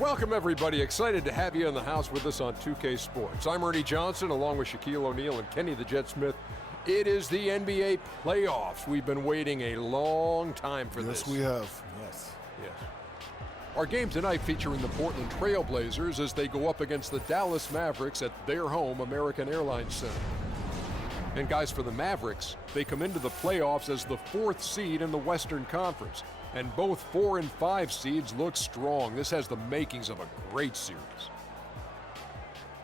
Welcome, everybody. Excited to have you in the house with us on 2K Sports. I'm Ernie Johnson, along with Shaquille O'Neal and Kenny the Jet Smith. It is the NBA playoffs. We've been waiting a long time for this. Yes, we have. Yes. Our game tonight featuring the Portland Trailblazers as they go up against the Dallas Mavericks at their home, American Airlines Center. And guys, for the Mavericks, they come into the playoffs as the 4th seed in the Western Conference. And both 4 and 5 seeds look strong. This has the makings of a great series.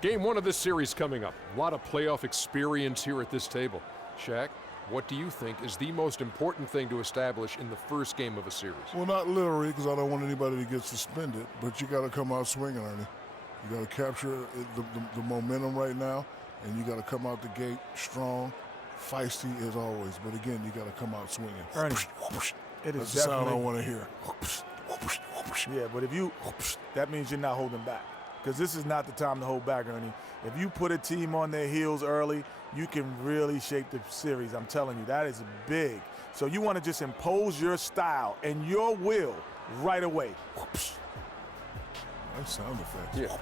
Game 1 of this series coming up. A lot of playoff experience here at this table. Shaq, what do you think is the most important thing to establish in the first game of a series? Well, not literally, because I don't want anybody to get suspended, but you got to come out swinging, Ernie. You got to capture the momentum right now, and you got to come out the gate strong, feisty as always. But again, you got to come out swinging. Ernie, it is That's the sound I want to hear. Yeah, but if you, that means you're not holding back. Because this is not the time to hold back, Ernie. If you put a team on their heels early, you can really shape the series. I'm telling you, that is big. So you want to just impose your style and your will right away. That's sound effects. Yeah.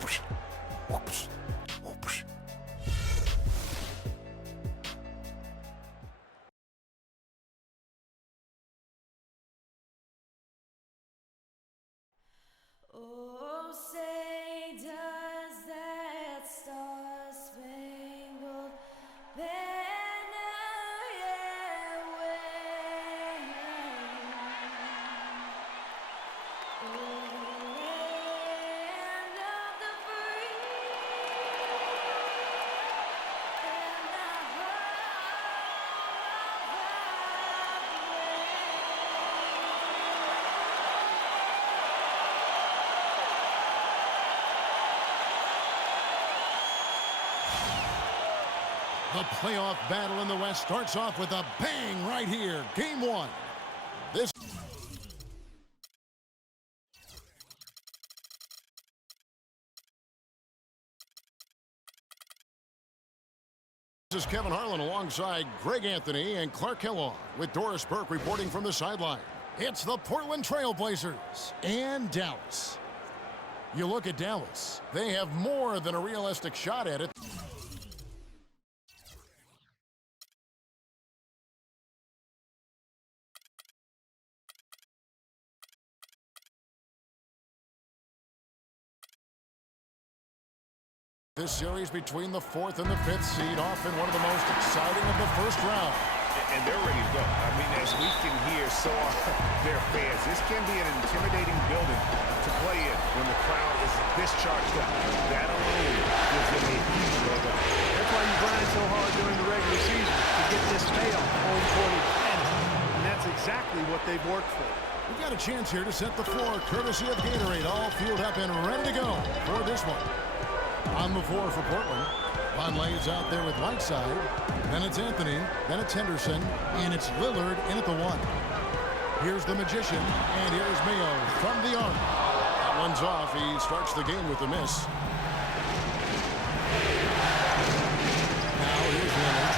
Oh, say does that star-spangled banner yet wave o'er the land of the free and the heart of the The playoff battle in the West starts off with a bang right here. Game 1. This is Kevin Harlan alongside Greg Anthony and Clark Kellogg with Doris Burke reporting from the sideline. It's the Portland Trailblazers and Dallas. You look at Dallas. They have more than a realistic shot at it. This series between the 4th and the 5th seed, often one of the most exciting of the first round. And they're ready to go. I mean, as we can hear so often, their fans, this can be an intimidating building to play in when the crowd is this charged up. That alone gives them a huge leg up. That's why you grind so hard during the regular season to get this payoff home court advantage. And that's exactly what they've worked for. We've got a chance here to set the floor, courtesy of Gatorade, all fueled up and ready to go for this one. On the floor for Portland. Vonleh is out there with Whiteside. Then it's Anthony. Then it's Henderson. And it's Lillard in at the 1. Here's the Magician. And here's Mayo from the arc. That one's off. He starts the game with a miss. Now here's Lillard.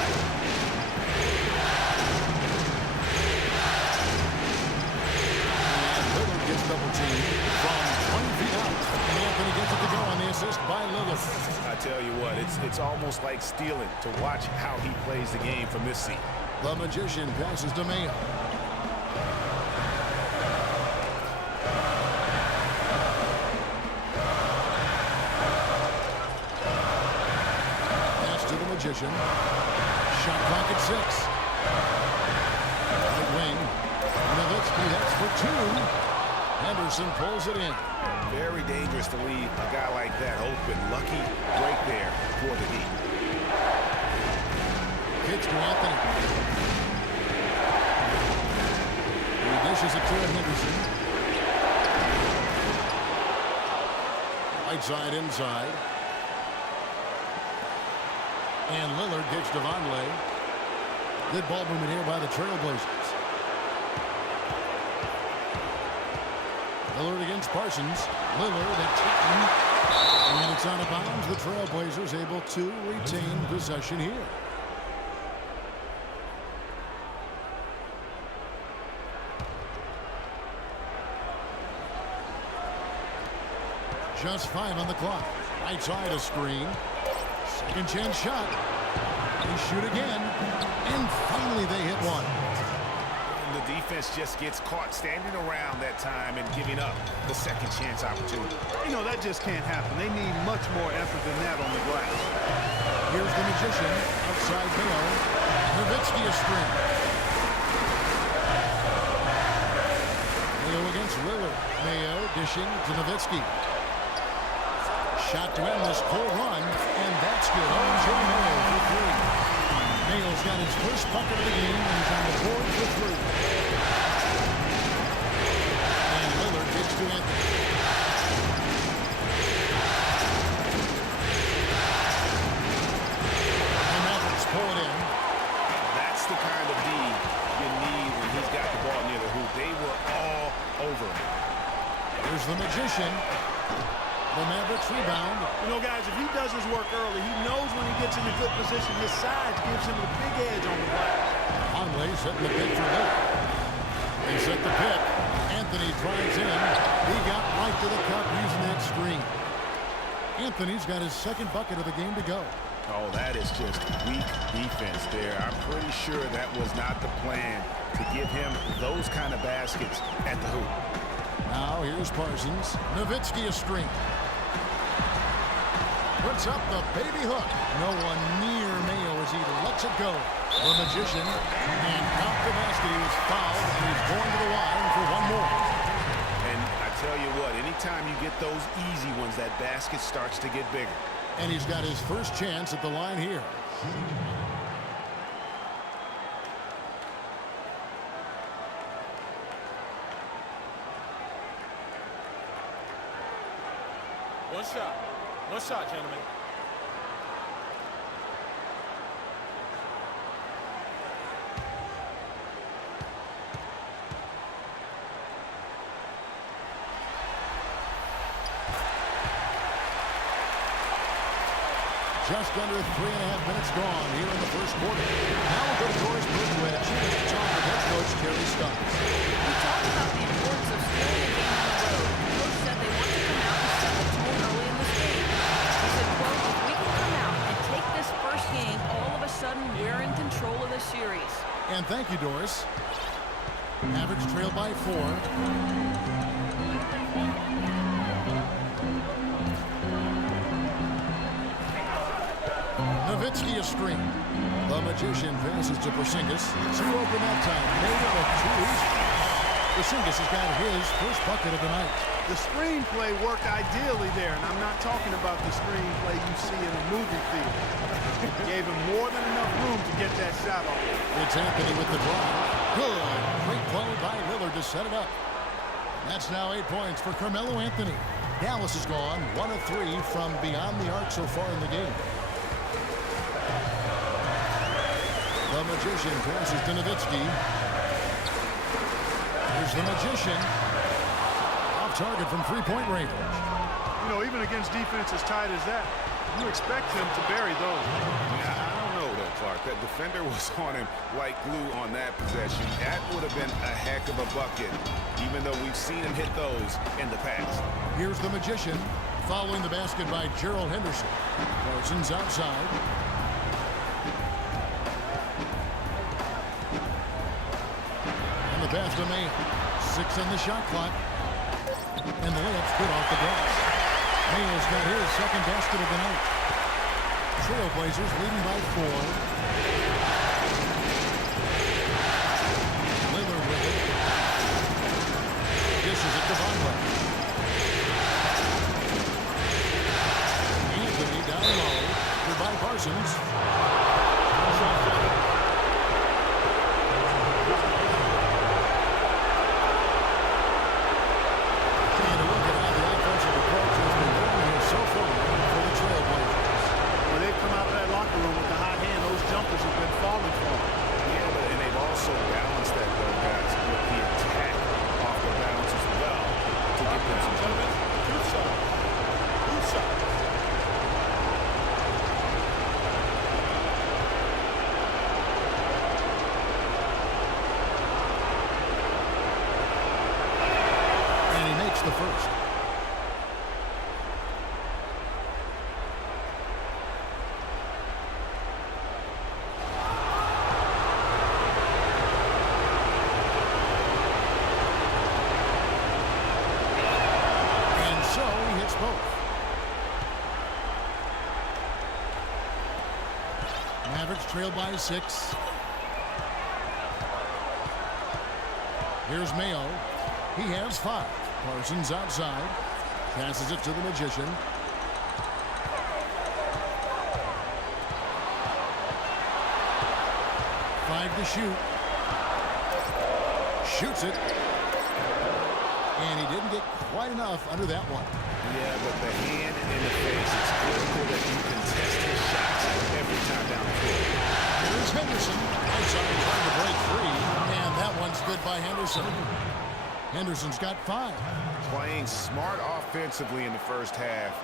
And Lillard gets double teamed from 20 feet out. And Anthony gets it to go on the assist by Lillard. I tell you what, it's almost like stealing to watch how he plays the game from this seat. The Magician passes to Mayo. Pass to the Magician. Shot clock at 6. Right wing. Nowitzki heads for 2. Henderson pulls it in. Very dangerous to leave a guy like that open. Lucky break there for the Heat. Kicks to Anthony. He dishes it to Henderson. Right side inside. And Lillard gets to Vonleh. Good ball movement here by the Trailblazers. Lillard against Parsons. Lillard attacking. And it's out of bounds. The Trailblazers able to retain possession here. Just 5 on the clock. Right side a screen. Second chance shot. They shoot again. And finally they hit one. And the defense just gets caught standing around that time and giving up the second chance opportunity. You know, that just can't happen. They need much more effort than that on the glass. Here's the magician. Outside Mayo. Nowitzki a screen. Mayo against Lillard. Mayo dishing to Nowitzki. Shot to end this full run, and that's good. OJ Mayo for 3. Mayo's got his first bucket of the game, and he's on the board for 3. And Lillard gets to Anthony. The Mavericks pull it in. That's the kind of D you need when he's got the ball near the hoop. They were all over him. Here's the magician. The Mavericks rebound. You know, guys, if he does his work early, he knows when he gets in a good position, his size gives him a big edge on the glass. Conley setting the pick for Lillard. They set the pick. Anthony drives in. He got right to the cup using that screen. Anthony's got his second bucket of the game to go. Oh, that is just weak defense there. I'm pretty sure that was not the plan to give him those kind of baskets at the hoop. Now here's Parsons. Nowitzki a screen. Puts up the baby hook. No one near Mayo as he lets it go. The magician and count the basket. He was fouled and he's going to the line for one more. And I tell you what, anytime you get those easy ones, that basket starts to get bigger. And he's got his first chance at the line here. One shot, gentlemen. Just under 3.5 minutes gone here in the first quarter. Now we'll go to Doris Bridgeway. She was to talk with head coach Terry Stotts. We talked about the importance of stealing a game on the road. The coach said they want to come out and set the tone early in this game. He said, quote, if we can come out and take this first game, all of a sudden we're in control of the series. And thank you, Doris. Mavericks trail by 4. Nowitzki a screen. The magician passes to Porzingis. 2 open that time. Made it a 2. Porzingis has got his first bucket of the night. The screenplay worked ideally there, and I'm not talking about the screenplay you see in a movie theater. Gave him more than enough room to get that shot off. It's Anthony with the drive. Good. Great play by Lillard to set it up. That's now 8 points for Carmelo Anthony. Dallas has gone 1 of 3 from beyond the arc so far in the game. The magician passes to Nowitzki. Here's the magician. Off target from 3-point range. You know, even against defense as tight as that, you expect him to bury those. I don't know, though, Clark. That defender was on him like glue on that possession. That would have been a heck of a bucket, even though we've seen him hit those in the past. Here's the magician. Following the basket by Gerald Henderson. Parsons outside. Pass to Mayo. 6 on the shot clock. And the layup's good off the glass. Mayo's got his second basket of the night. Trailblazers leading by 4. Lillard with it. Dishes it to Vonleh. Anthony down low. Goodbye Parsons. The first. both. Mavericks trail by 6. Here's Mayo. He has 5. Parsons outside. Passes it to the Magician. Five to shoot. Shoots it. And he didn't get quite enough under that one. Yeah, but the hand in the face, it's critical that you contest his shots every time down the field. Here's Henderson. Outside trying to break free. And that one's good by Henderson. Henderson's got 5. Playing smart offensively in the first half,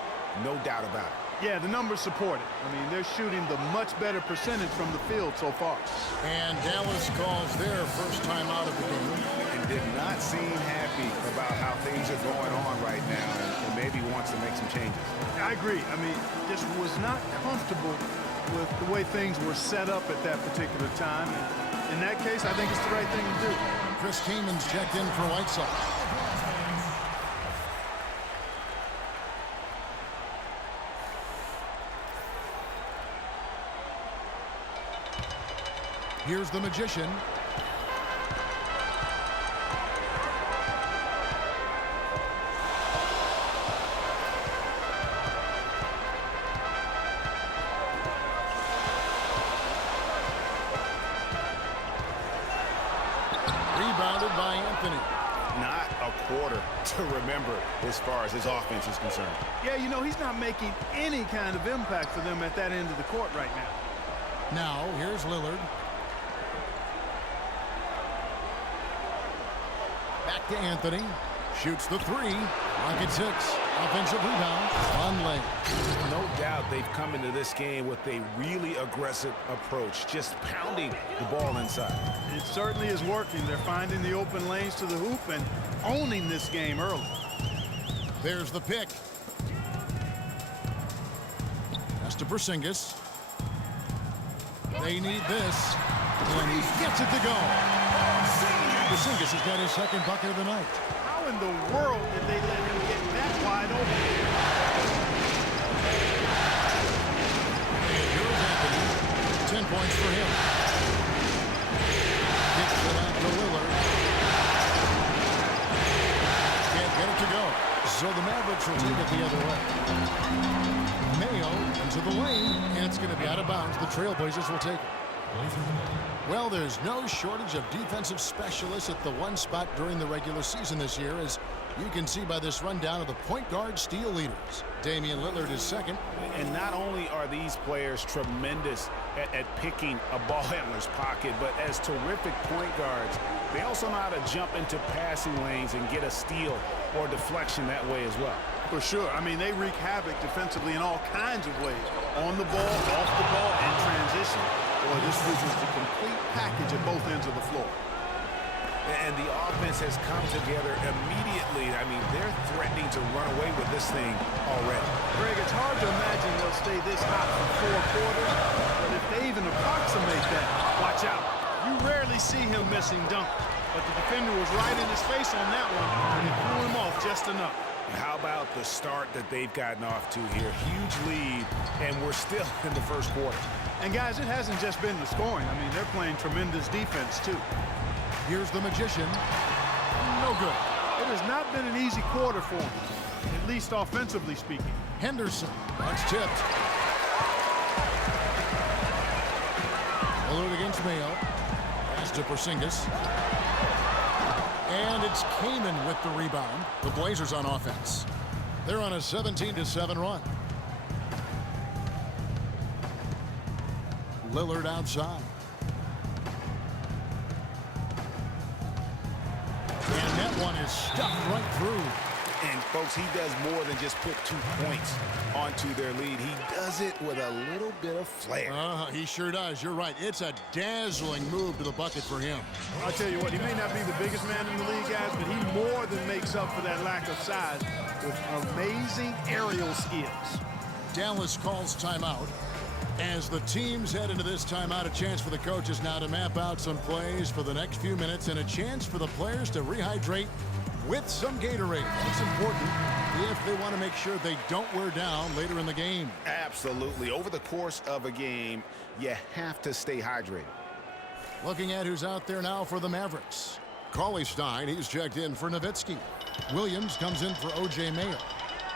no doubt about it. Yeah, the numbers support it. I mean, they're shooting the much better percentage from the field so far. And Dallas calls their first time out of the game. And did not seem happy about how things are going on right now, and maybe wants to make some changes. I agree. I mean, just was not comfortable with the way things were set up at that particular time. And in that case, I think it's the right thing to do. Chris Kamen's checked in for White Sox. Here's the Magician. Rebounded by Anthony. Not a quarter to remember as far as his offense is concerned. Yeah, you know, he's not making any kind of impact for them at that end of the court right now. Now, here's Lillard. Back to Anthony. Shoots the 3. Rocket 6. Offensive rebound. Conley. No doubt they've come into this game with a really aggressive approach, just pounding the ball inside. It certainly is working. They're finding the open lanes to the hoop and owning this game early. There's the pick. That's to Porzingis. They need this. And he gets it to go. Porzingis has got his second bucket of the night. How in the world did they let him get that wide open? And here's Anthony. 10 points for him. Kicks it out to Lillard. Can't get it to go. So the Mavericks will take it the other way. Mayo into the lane, and it's going to be out of bounds. The Trailblazers will take it. Well, there's no shortage of defensive specialists at the one spot during the regular season this year, as you can see by this rundown of the point guard steal leaders. Damian Lillard is second. And not only are these players tremendous at picking a ball handler's pocket, but as terrific point guards, they also know how to jump into passing lanes and get a steal or deflection that way as well. For sure. I mean, they wreak havoc defensively in all kinds of ways. On the ball, off the ball, and transition. Boy, this is the complete package at both ends of the floor. And the offense has come together immediately. I mean, they're threatening to run away with this thing already. Greg, it's hard to imagine they'll stay this hot for 4 quarters, but if they even approximate that, watch out. You rarely see him missing dunkers, but the defender was right in his face on that one, and it threw him off just enough. How about the start that they've gotten off to here? Huge lead, and we're still in the first quarter. And guys, it hasn't just been the scoring. I mean, they're playing tremendous defense, too. Here's the Magician. No good. It has not been an easy quarter for him, at least offensively speaking. Henderson. That's tipped. Lillard against Mayo. Pass to Porzingis. And it's Kaman with the rebound. The Blazers on offense. They're on a 17-7 run. Lillard outside. And that one is stuffed right through. And, folks, he does more than just put 2 points onto their lead. He does it with a little bit of flair. He sure does. You're right. It's a dazzling move to the bucket for him. I'll tell you what, he may not be the biggest man in the league, guys, but he more than makes up for that lack of size with amazing aerial skills. Dallas calls timeout. As the teams head into this timeout, a chance for the coaches now to map out some plays for the next few minutes and a chance for the players to rehydrate with some Gatorade. That's important if they want to make sure they don't wear down later in the game. Absolutely. Over the course of a game, you have to stay hydrated. Looking at who's out there now for the Mavericks. Cauley-Stein, he's checked in for Nowitzki. Williams comes in for O.J. Mayo.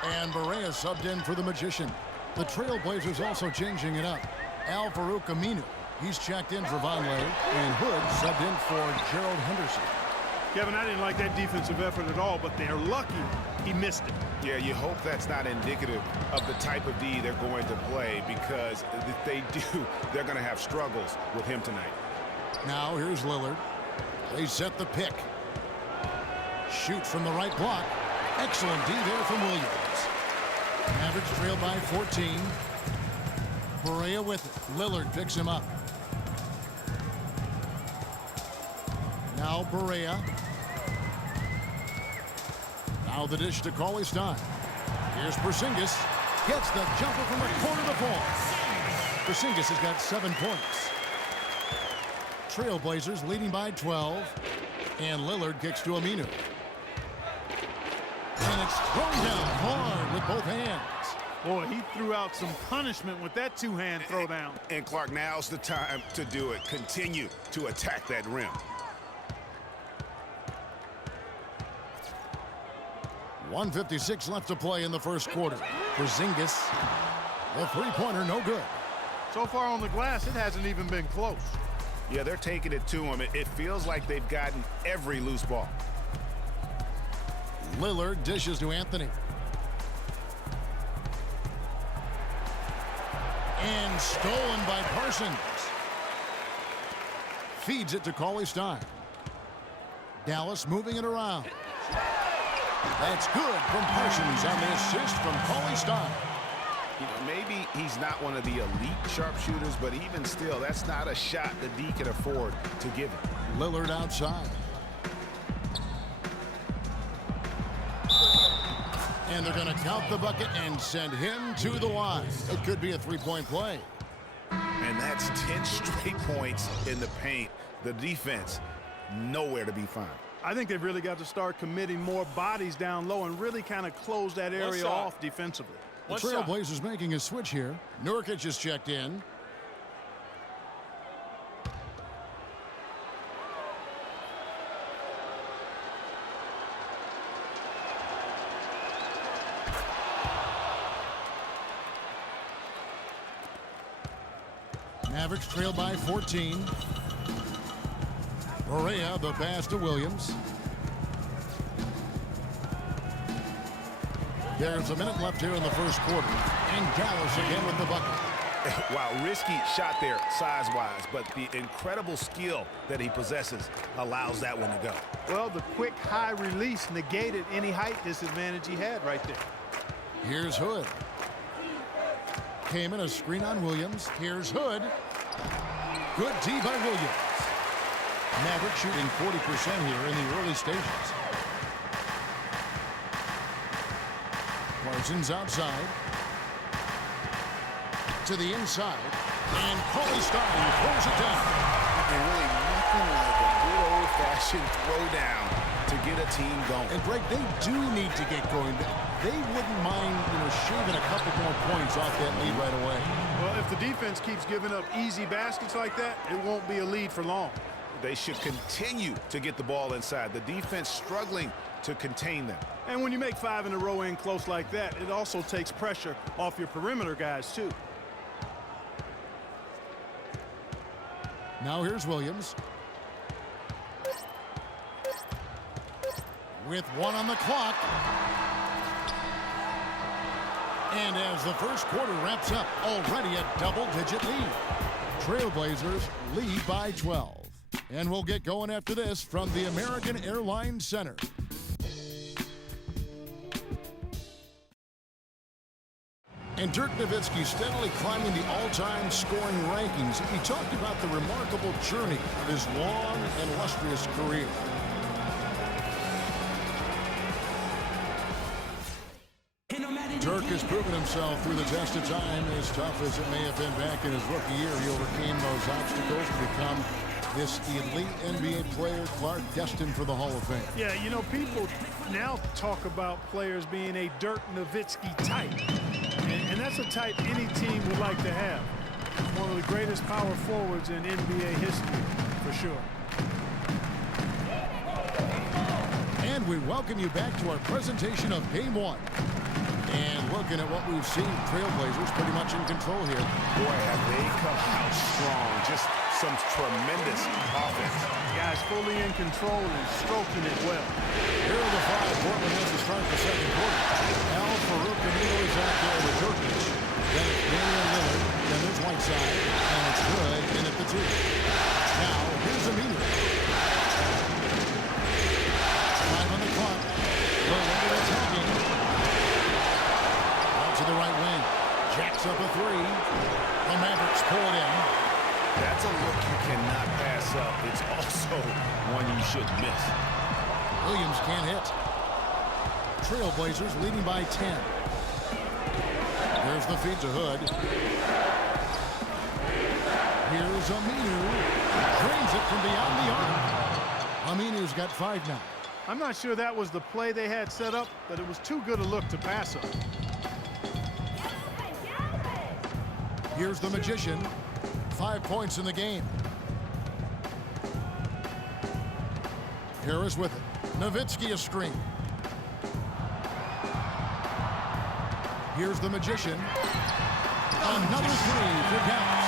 And Barea subbed in for the Magician. The Trailblazers also changing it up. Al-Farouq Aminu, he's checked in for Vonleh. And Hood subbed in for Gerald Henderson. Kevin, I didn't like that defensive effort at all, but they're lucky he missed it. Yeah, you hope that's not indicative of the type of D they're going to play, because if they do, they're going to have struggles with him tonight. Now here's Lillard. They set the pick. Shoot from the right block. Excellent D there from Williams. Mavericks trail by 14. Barea with it. Lillard picks him up. Now Barea. Now the dish to Cauley-Stein. Here's Porzingis. Gets the jumper from the corner to fall. Porzingis has got 7 points. Trailblazers leading by 12. And Lillard kicks to Aminu. And it's thrown down hard with both hands. Boy, he threw out some punishment with that two-hand throwdown. And Clark, now's the time to do it. Continue to attack that rim. .156 left to play in the first quarter. Porzingis, the three-pointer, no good. So far on the glass, it hasn't even been close. Yeah, they're taking it to him. It feels like they've gotten every loose ball. Lillard dishes to Anthony. And stolen by Parsons. Feeds it to Cauley-Stein. Dallas moving it around. That's good from Parsons on the assist from Cauley-Stein. You know, maybe he's not one of the elite sharpshooters, but even still, that's not a shot that D can afford to give him. Lillard outside. And they're going to count the bucket and send him to the line. It could be a three-point play. And that's 10 straight points in the paint. The defense, nowhere to be found. I think they've really got to start committing more bodies down low and really kind of close that area off defensively. The Trailblazers making a switch here. Nurkic is checked in. Mavericks trail by 14. Barea, the pass to Williams. There's a minute left here in the first quarter. And Dallas again with the bucket. Wow, risky shot there size-wise, but the incredible skill that he possesses allows that one to go. Well, the quick high release negated any height disadvantage he had right there. Here's Hood. Came in a screen on Williams. Here's Hood. Good D by Williams. Maverick shooting 40% here in the early stages. Parsons outside. To the inside. And Cauley-Stein throws it down. And really nothing like a good old-fashioned throwdown to get a team going. And Greg, they do need to get going. They wouldn't mind, shaving a couple more points off that lead right away. Well, if the defense keeps giving up easy baskets like that, it won't be a lead for long. They should continue to get the ball inside. The defense struggling to contain them. And when you make 5 in a row in close like that, it also takes pressure off your perimeter guys, too. Now here's Williams. With 1 on the clock. And as the first quarter wraps up, already a double-digit lead. Trailblazers lead by 12. And we'll get going after this from the American Airlines Center. And Dirk Nowitzki steadily climbing the all-time scoring rankings. He talked about the remarkable journey of his long and illustrious career. Dirk has proven himself through the test of time. As tough as it may have been back in his rookie year, he overcame those obstacles to become This elite NBA player, Clark, destined for the Hall of Fame. Yeah, you know, people now talk about players being a Dirk Nowitzki type. And that's a type any team would like to have. One of the greatest power forwards in NBA history, for sure. And we welcome you back to our presentation of Game 1. And looking at what we've seen, Trailblazers pretty much in control here. Boy, have they come out strong. Just some tremendous offense. Guys fully in control and stroking it well. Here are the five. Portland has to start the second quarter. Al Farouk Aminu is out there with Nurkic. Then it's Damian Lillard. Then there's Whiteside. And it's good in at the 2. Now, here's Aminu. 5 on the clock. Lillard attacking. Out to the right wing. Jacks up a 3. The Mavericks pull it in. That's a look you cannot pass up. It's also one you should miss. Williams can't hit. Trailblazers leading by 10. There's the feed to Hood. Here's Aminu. Drains it from beyond the arc. Aminu's got 5 now. I'm not sure that was the play they had set up, but it was too good a look to pass up. Here's the Magician. 5 points in the game. Harris with it. Nowitzki a screen. Here's the Magician. Another 3 for Dallas.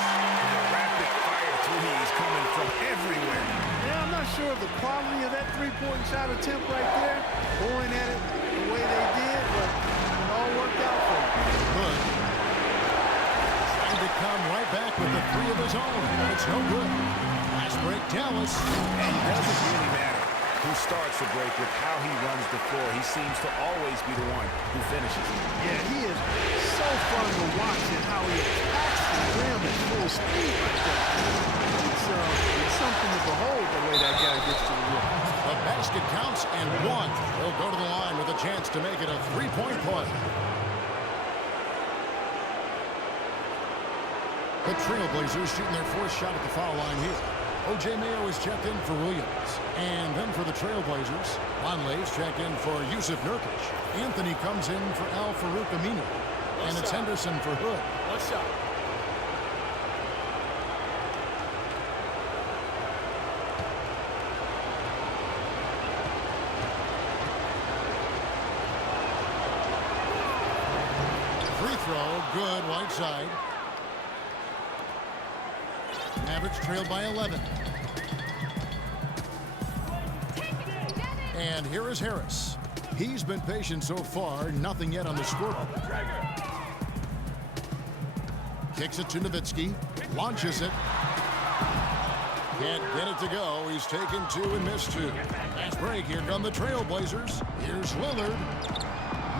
Rapid fire threes coming from everywhere. Yeah, I'm not sure of the quality of that three-point shot attempt right there, going at it the way they did, but it all worked out for them. Good. Trying to come right back with the 3 of his own. It's no good. Last break, Dallas. And it doesn't really matter who starts the break with how he runs the floor. He seems to always be the one who finishes. Yeah, he is so fun to watch and how he attacks the rim at full speed like that. It's something to behold the way that guy gets to the rim. The basket counts and 1. He'll go to the line with a chance to make it a 3-point play. The Trailblazers shooting their 4th shot at the foul line here. O.J. Mayo is checked in for Williams. And then for the Trailblazers, Vonleh's checked in for Yusuf Nurkic. Anthony comes in for Al Farouk Aminu. And it's Henderson for Hood. One shot. Free throw, good, Whiteside. Mavericks trailed by 11. And here is Harris. He's been patient so far, nothing yet on the scoreboard. Kicks it to Nowitzki, launches it. Can't get it to go. He's taken 2 and missed 2. Last break, here come the Trailblazers. Here's Lillard.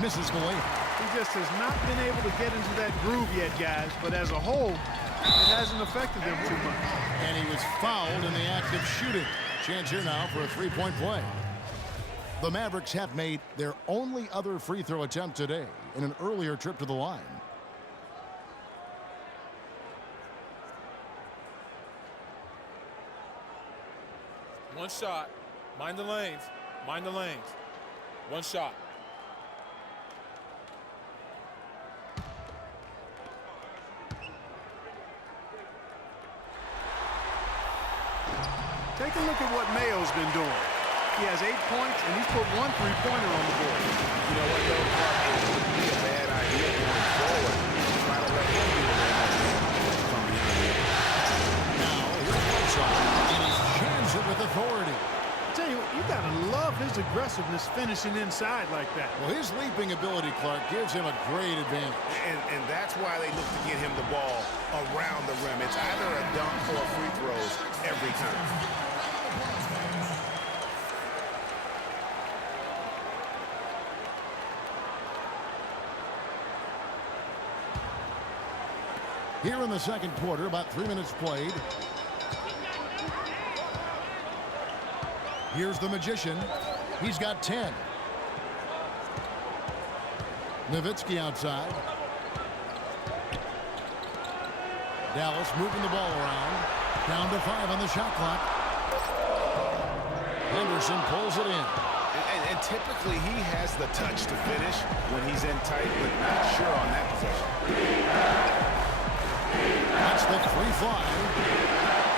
Misses the layup. He just has not been able to get into that groove yet, guys, but as a whole, it hasn't affected them too much. And he was fouled in the act of shooting. Chance here now for a 3-point play. The Mavericks have made their only other free throw attempt today in an earlier trip to the line. One shot. Mind the lanes. Mind the lanes. One shot. Take a look at what Mayo's been doing. He has 8 points, and he's put 1 3-pointer on the board. You know what, though, Clark? It wouldn't be a bad idea going forward. Try to let him do the rest from behind the arc. Now, here's Whiteside, and he jams it with authority. I tell you what, you got to love his aggressiveness finishing inside like that. Well, his leaping ability, Clark, gives him a great advantage. And that's why they look to get him the ball around the rim. It's either a dunk or free throws every time. Here in the second quarter, about 3 minutes played. Here's the Magician. He's got 10. Nowitzki outside. Dallas moving the ball around. Down to 5 on the shot clock. Henderson pulls it in. And typically he has the touch to finish when he's in tight, but not sure on that possession. That's the free fly.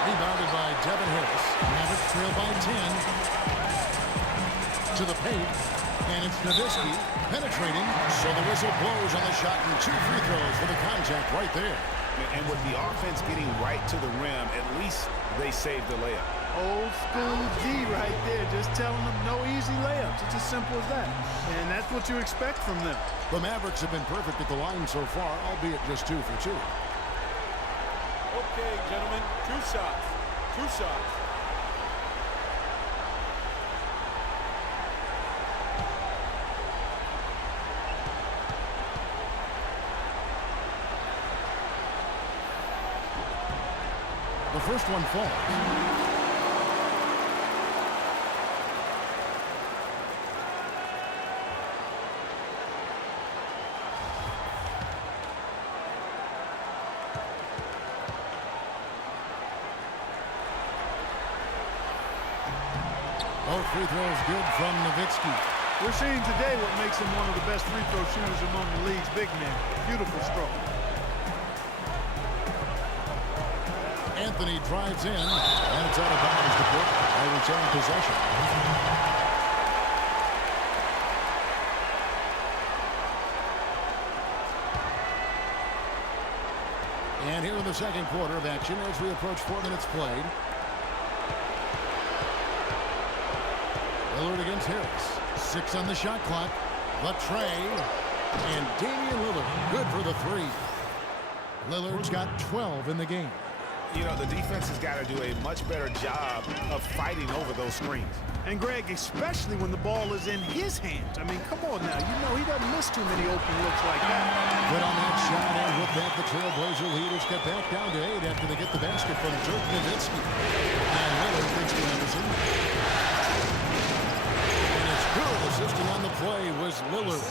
Rebounded by Devin Harris. Mavericks trail by 10. To the paint. And it's Nowitzki penetrating. So the whistle blows on the shot and 2 free throws for the contact right there. And with the offense getting right to the rim, at least they saved the layup. Old school D right there, just telling them no easy layups. It's as simple as that. And that's what you expect from them. The Mavericks have been perfect at the line so far, albeit just 2 for 2. Okay, gentlemen, 2 shots. 2 shots. The first one falls. Both free throws good from Nowitzki. We're seeing today what makes him one of the best free throw shooters among the league's big men. Beautiful stroke. Anthony drives in, and it's out of bounds to Portland. They retain possession. And here in the second quarter of action as we approach 4 minutes played. Lillard against Harris. 6 on the shot clock. The tray. And Damian Lillard, good for the 3. Lillard's got 12 in the game. You know, the defense has got to do a much better job of fighting over those screens. And Greg, especially when the ball is in his hands. I mean, come on now. You know he doesn't miss too many open looks like that. Good on that shot, and with that, the Trailblazer leaders get back down to 8 after they get the basket from Dirk Nowitzki. And Lillard thinks to Henderson. And it's good. Assisting on the play was Lillard.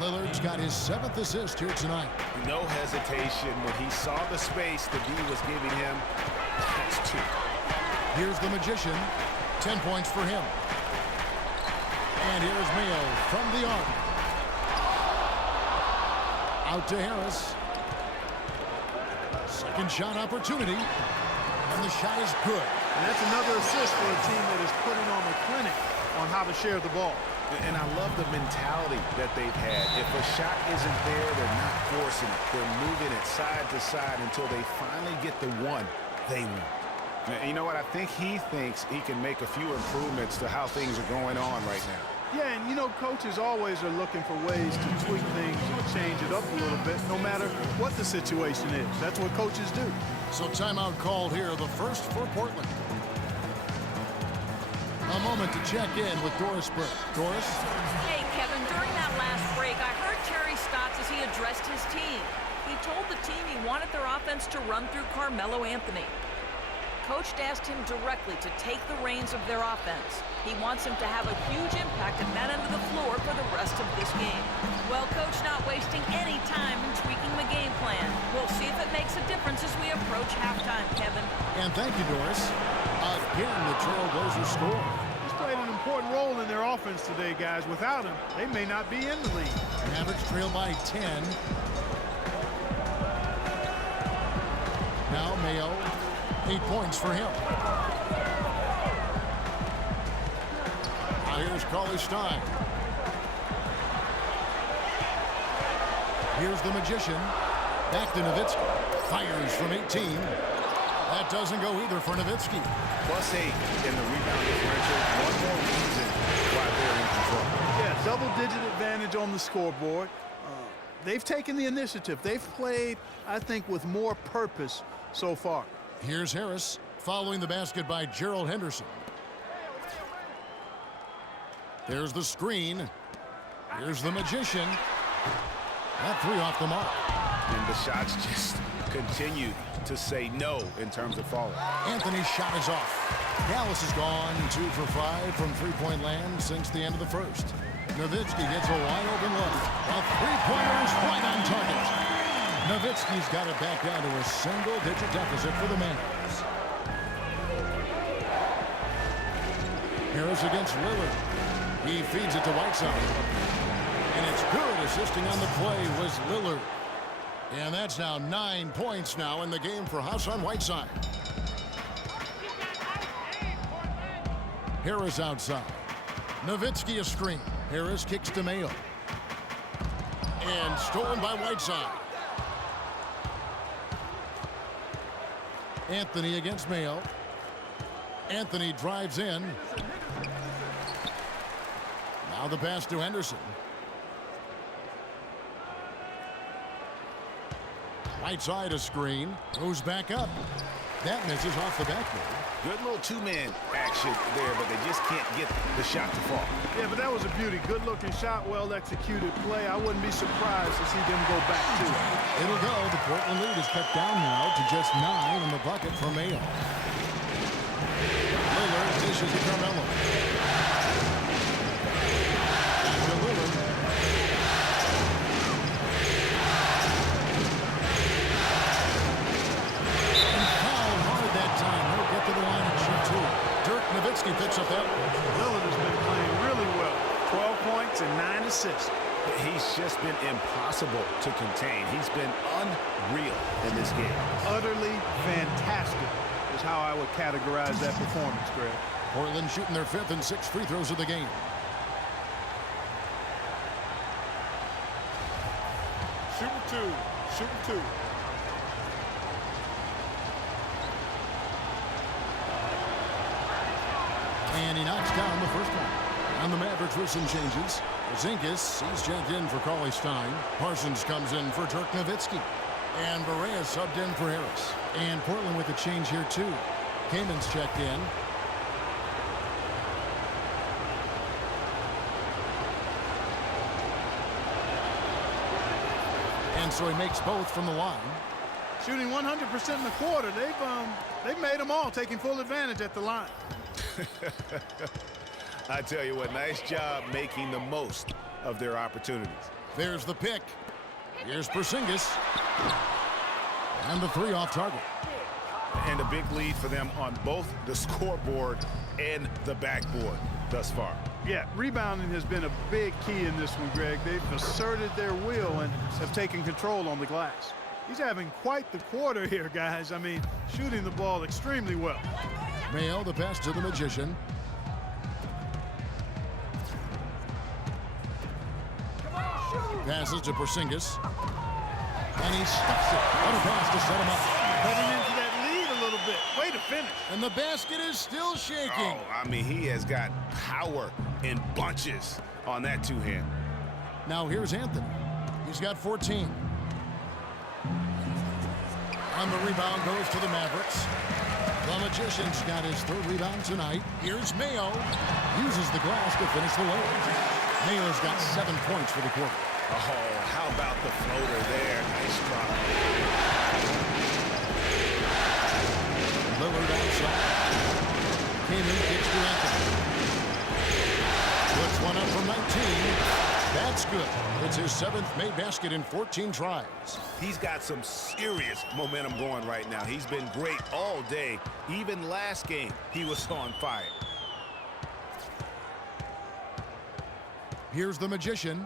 Lillard's got his 7th assist here tonight. No hesitation when he saw the space the D was giving him. That's 2. Here's the Magician. 10 points for him. And here's Mayo from the arc. Out to Harris. Second shot opportunity. And the shot is good. And that's another assist for a team that is putting on a clinic on how to share the ball. And I love the mentality that they've had. If a shot isn't there, they're not forcing it. They're moving it side to side until they finally get the one they want. And you know what? I think he thinks he can make a few improvements to how things are going on right now. Yeah, and you know, coaches always are looking for ways to tweak things and change it up a little bit, no matter what the situation is. That's what coaches do. So timeout called here, the first for Portland. A moment to check in with Doris Burke. Doris? Hey, Kevin, during that last break, I heard Terry Stotts as he addressed his team. He told the team he wanted their offense to run through Carmelo Anthony. Coach asked him directly to take the reins of their offense. He wants him to have a huge impact at that end of the floor for the rest of this game. Well, Coach not wasting any time in tweaking the game plan. We'll see if it makes a difference as we approach halftime, Kevin. And thank you, Doris. Again, the Trailblazers score. He's played an important role in their offense today, guys. Without him, they may not be in the league. Mavericks trail by 10. Now Mayo, 8 points for him. Now here's Cauley Stein. Here's the Magician. Back to Nowitzki. Fires from 18. That doesn't go either for Nowitzki. +8 in the rebound differential. One more reason why they're in control. Yeah, double-digit advantage on the scoreboard. They've taken the initiative. They've played, I think, with more purpose so far. Here's Harris following the basket by Gerald Henderson. There's the screen. Here's the Magician. That 3 off the mark. And the shots just continue to say no in terms of falling. Anthony's shot is off. Dallas has gone 2 for 5 from three-point land since the end of the first. Nowitzki gets a wide open look. A three-pointer is right on target. Nowitzki's got it back down to a single-digit deficit for the Mavs. Harris against Lillard. He feeds it to Whiteside. And it's good. Assisting on the play was Lillard. And that's now 9 points now in the game for Hassan Whiteside. Harris outside. Nowitzki a screen. Harris kicks to Mayo. And stolen by Whiteside. Anthony against Mayo. Anthony drives in. Now the pass to Henderson. Whiteside a screen. Goes back up. That misses off the backboard. Good little two-man action there, but they just can't get the shot to fall. Yeah, but that was a beauty. Good-looking shot, well-executed play. I wouldn't be surprised to see them go back to it. It'll go. The Portland lead is cut down now to just 9 in the bucket for Mayo. Lillard dishes to Carmelo. Back to Lillard. And fouled hard that time. He'll get to the line and shoot two. Dirk Nowitzki picks up that one. Lillard has been playing really well. 12 points and 9 assists. He's just been impossible to contain. He's been unreal in this game. Utterly fantastic is how I would categorize that performance, Greg. Portland shooting their 5th and 6th free throws of the game. Shooting two. Shooting two. And he knocks down the first one. On the Mavericks with some changes. Zinkas, he's checked in for Cauley Stein. Parsons comes in for Dirk Nowitzki. And Barea subbed in for Harris. And Portland with a change here too. Kamen's checked in. And so he makes both from the line. Shooting 100% in the quarter. They've made them all, taking full advantage at the line. I tell you what, nice job making the most of their opportunities. There's the pick. Here's Porzingis. And the three off target. And a big lead for them on both the scoreboard and the backboard thus far. Yeah, rebounding has been a big key in this one, Greg. They've asserted their will and have taken control on the glass. He's having quite the quarter here, guys. I mean, shooting the ball extremely well. Mayo, the pass to the Magician. Passes to Porzingis. And he stuffs it. What a pass to set him up. Cutting into that lead a little bit. Way to finish. And the basket is still shaking. Oh, I mean, he has got power in bunches on that two-hand. Now here's Anthony. He's got 14. And the rebound goes to the Mavericks. The Magician's got his 3rd rebound tonight. Here's Mayo. Uses the glass to finish the layup. Mayo's got 7 points for the quarter. Oh, how about the floater there? Nice drop. Lillard outside. Kamen kicks to Anthony. Puts one up from 19. That's good. It's his 7th made basket in 14 tries. He's got some serious momentum going right now. He's been great all day. Even last game, he was on fire. Here's the Magician.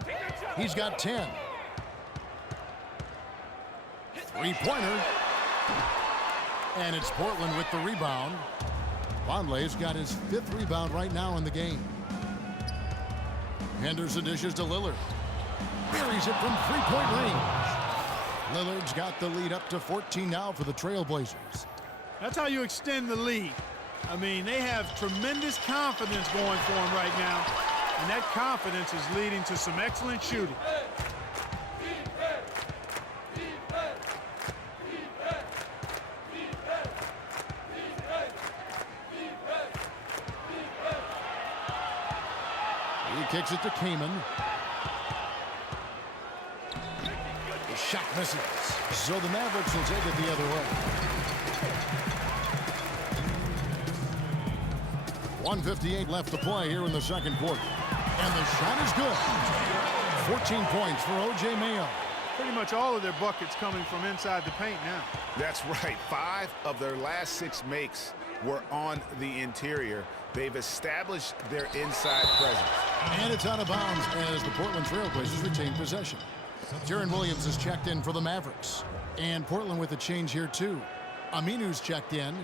He's got 10. Three-pointer. And it's Portland with the rebound. Vonleh's got his 5th rebound right now in the game. Henderson dishes to Lillard. Buries it from three-point range. Lillard's got the lead up to 14 now for the Trailblazers. That's how you extend the lead. I mean, they have tremendous confidence going for them right now. And that confidence is leading to some excellent shooting. He kicks it to Kamen. The shot misses. So the Mavericks will take it the other way. 1:58 left to play here in the second quarter. And the shot is good. 14 points for O.J. Mayo. Pretty much all of their buckets coming from inside the paint now. That's right. 5 of their last 6 makes were on the interior. They've established their inside presence. And it's out of bounds as the Portland Trailblazers retain possession. Jaron Williams is checked in for the Mavericks. And Portland with a change here too. Aminu's checked in.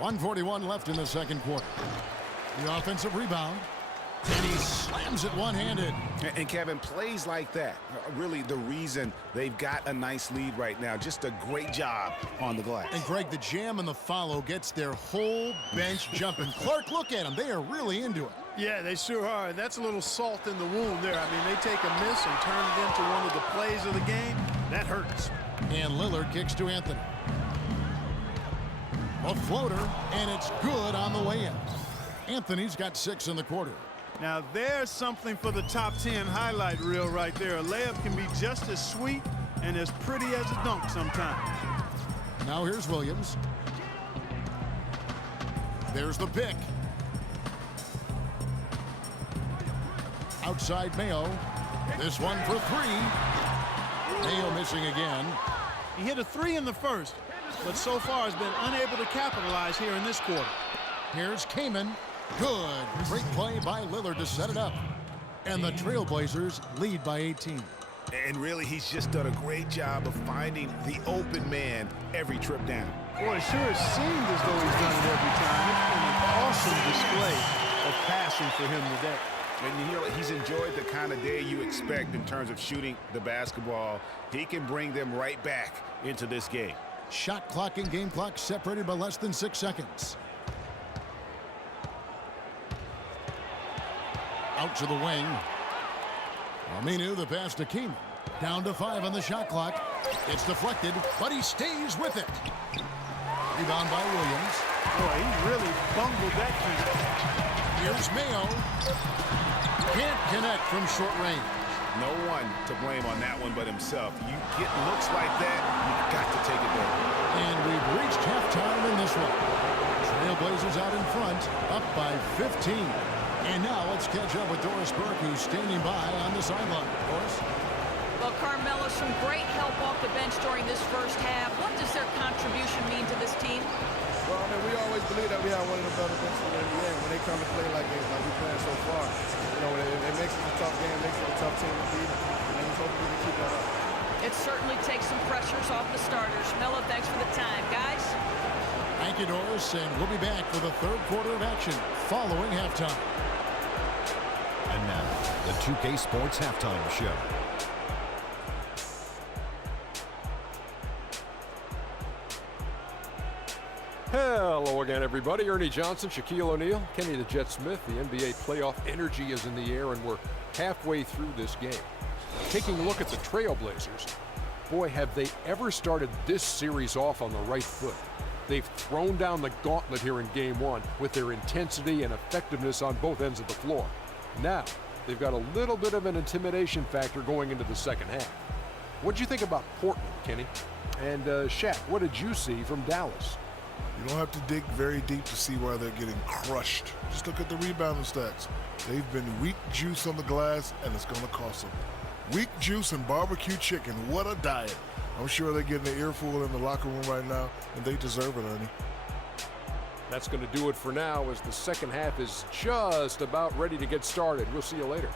.141 left in the second quarter. The offensive rebound. And he slams it one-handed. And Kevin, plays like that are really the reason they've got a nice lead right now. Just a great job on the glass. And Greg, the jam and the follow gets their whole bench jumping. Clark, look at them. They are really into it. Yeah, they sure are. That's a little salt in the wound there. I mean, they take a miss and turn it into one of the plays of the game. That hurts. And Lillard kicks to Anthony. A floater, and it's good on the way in. Anthony's got 6 in the quarter. Now, there's something for the top 10 highlight reel right there. A layup can be just as sweet and as pretty as a dunk sometimes. Now here's Williams. There's the pick. Outside Mayo. This one for 3. Mayo missing again. He hit a 3 in the first, but so far has been unable to capitalize here in this quarter. Here's Kaman. Good. Great play by Lillard to set it up. And the Trailblazers lead by 18. And really, he's just done a great job of finding the open man every trip down. Boy, it sure has seemed as though he's done it every time. It's been an awesome display of passing for him today. And you know, he's enjoyed the kind of day you expect in terms of shooting the basketball. He can bring them right back into this game. Shot clock and game clock separated by less than 6 seconds. Out to the wing. Aminu, the pass to Keeman. Down to 5 on the shot clock. It's deflected, but he stays with it. Rebound by Williams. Boy, he really bungled that thing. Here's Mayo. Can't connect from short range. No one to blame on that one but himself. You get looks like that, you've got to take it there. And we've reached halftime in this one. Trailblazers out in front, up by 15. And now let's catch up with Doris Burke, who's standing by on the sideline. Doris? Well, Carmelo, some great help off the bench during this first half. What does their contribution mean to this team? Well, I mean, we always believe that we have one of the better benches in the NBA. When they come to play like we're playing so far, you know, it makes it a tough game, makes it a tough team to beat, and we hope we can keep that up. It certainly takes some pressures off the starters. Melo, thanks for the time. Guys? Thank you, Doris, and we'll be back for the third quarter of action following halftime. And now, the 2K Sports Halftime Show. Hello again, everybody. Ernie Johnson, Shaquille O'Neal, Kenny the Jet Smith. The NBA playoff energy is in the air, and we're halfway through this game. Taking a look at the Trailblazers, boy, have they ever started this series off on the right foot. They've thrown down the gauntlet here in Game 1 with their intensity and effectiveness on both ends of the floor. Now, they've got a little bit of an intimidation factor going into the second half. What'd you think about Portland, Kenny? And Shaq, what did you see from Dallas? You don't have to dig very deep to see why they're getting crushed. Just look at the rebounding stats. They've been weak juice on the glass, and it's going to cost them. Weak juice and barbecue chicken. What a diet. I'm sure they're getting an earful in the locker room right now, and they deserve it, Ernie. That's going to do it for now as the second half is just about ready to get started. We'll see you later.